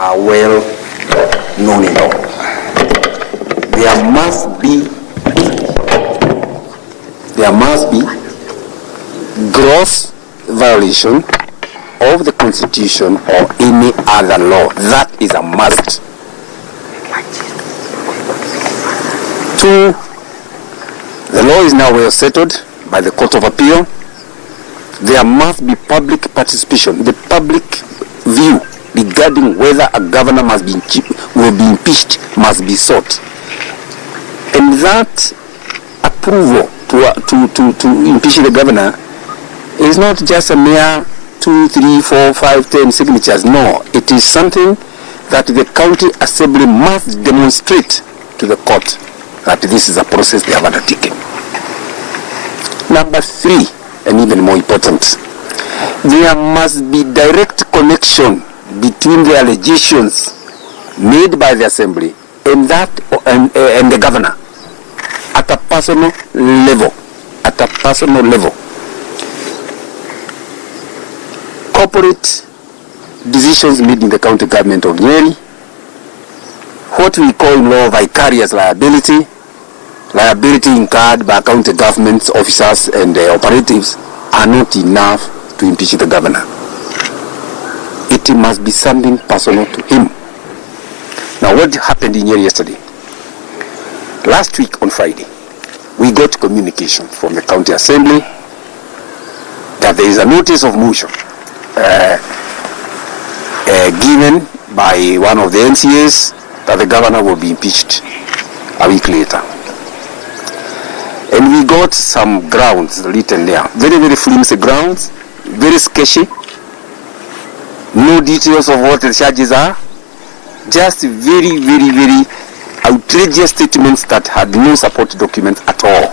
are well known in law. There must be gross violation of the Constitution or any other law. That is a must. 2, the law is now well settled by the Court of Appeal. There must be public participation. The public view regarding whether a governor will be impeached must be sought. And that approval to impeach the governor is not just a mere 2, 3, 4, 5, 10 signatures. No, it is something that the county assembly must demonstrate to the court that this is a process they have undertaken. Number 3, and even more important, there must be direct connection between the allegations made by the assembly and the governor at a personal level. Corporate decisions made in the county government of Nyeri, what we call in law vicarious liability incurred by county government's officers and operatives, are not enough to impeach the governor. It must be something personal to him. Now, what happened in Nyeri yesterday? Last week on Friday, we got communication from the county assembly that there is a notice of motion given by one of the NCAs that the governor will be impeached a week later. And we got some grounds written there. Very, very flimsy grounds, very sketchy. No details of what the charges are. Just very, very, very outrageous statements that had no support documents at all.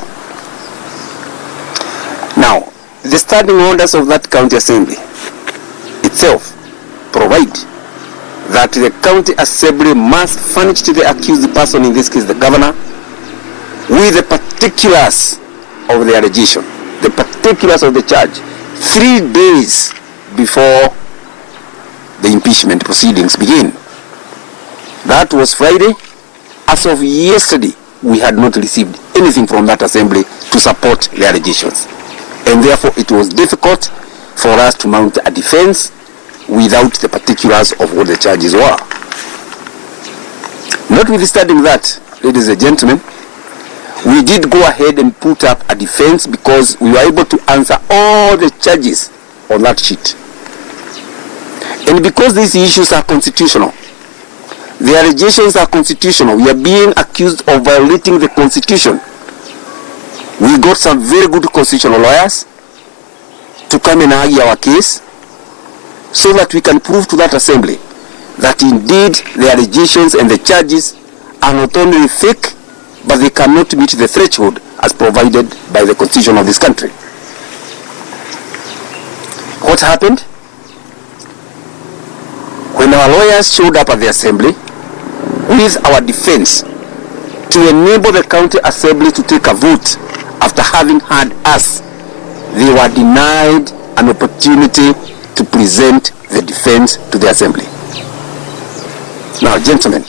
Now, the standing orders of that county assembly itself provide that the county assembly must furnish to the accused person, in this case the governor, with the particulars of the allegation, the particulars of the charge, 3 days before the impeachment proceedings begin. That was Friday. As of yesterday, we had not received anything from that assembly to support the allegations. And therefore, it was difficult for us to mount a defense without the particulars of what the charges were. Notwithstanding that, ladies and gentlemen, we did go ahead and put up a defense because we were able to answer all the charges on that sheet. And because these issues are constitutional, the allegations are constitutional, we are being accused of violating the Constitution. We got some very good constitutional lawyers to come and argue our case so that we can prove to that assembly that indeed the allegations and the charges are not only fake, but they cannot meet the threshold as provided by the Constitution of this country. What happened? When our lawyers showed up at the assembly with our defense to enable the county assembly to take a vote after having heard us, they were denied an opportunity to present the defense to the assembly. Now, gentlemen,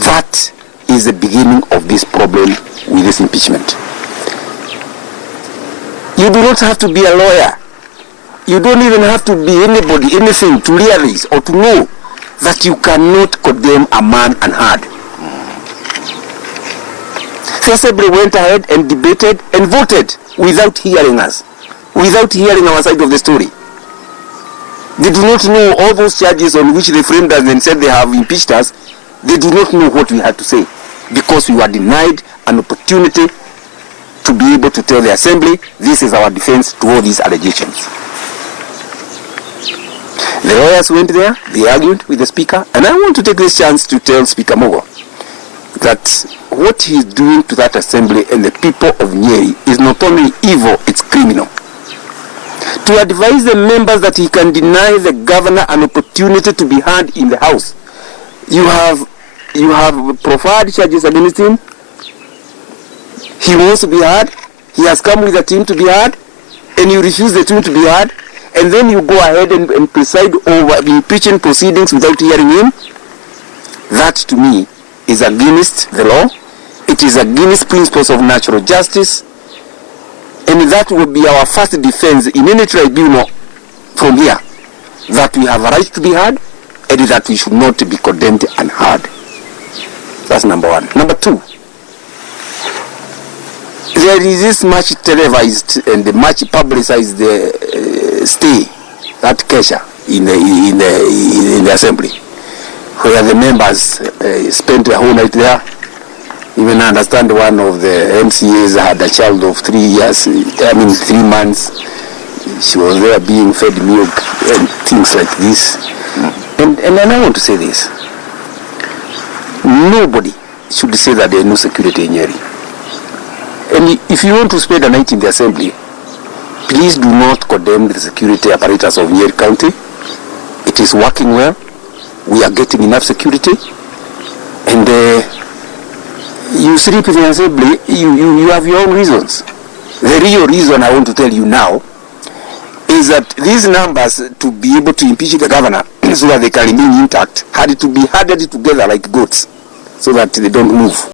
that is the beginning of this problem with this impeachment. You do not have to be a lawyer. You don't even have to be anybody, anything to realize or to know that you cannot condemn a man unheard. The assembly went ahead and debated and voted without hearing us, without hearing our side of the story. They do not know all those charges on which they framed us and said they have impeached us. They do not know what we had to say because we were denied an opportunity to be able to tell the assembly, this is our defense to all these allegations. The lawyers went there, they argued with the speaker, and I want to take this chance to tell Speaker Mogo that what he is doing to that assembly and the people of Nyeri is not only evil, it's criminal. To advise the members that he can deny the governor an opportunity to be heard in the House. You have proffered charges against him. He wants to be heard. He has come with a team to be heard, and you refuse the team to be heard. and then you go ahead and preside over the impeachment proceedings without hearing him, that to me is against the law. It is against principles of natural justice, and that will be our first defense in any tribunal from here, that we have a right to be heard and that we should not be condemned unheard. That's number one. Number two, there is this much televised and much publicized stay, that Kesha in the assembly, where the members spent a whole night there. Even I understand one of the MCAs had a child of 3 months. She was there being fed milk and things like this. And I want to say this. Nobody should say that there is no security in Nyeri. And if you want to spend a night in the assembly, please do not condemn the security apparatus of Nyeri County. It is working well. We are getting enough security. And you sleep in the assembly, you have your own reasons. The real reason I want to tell you now is that these numbers, to be able to impeach the governor so that they can remain intact, had to be herded together like goats so that they don't move.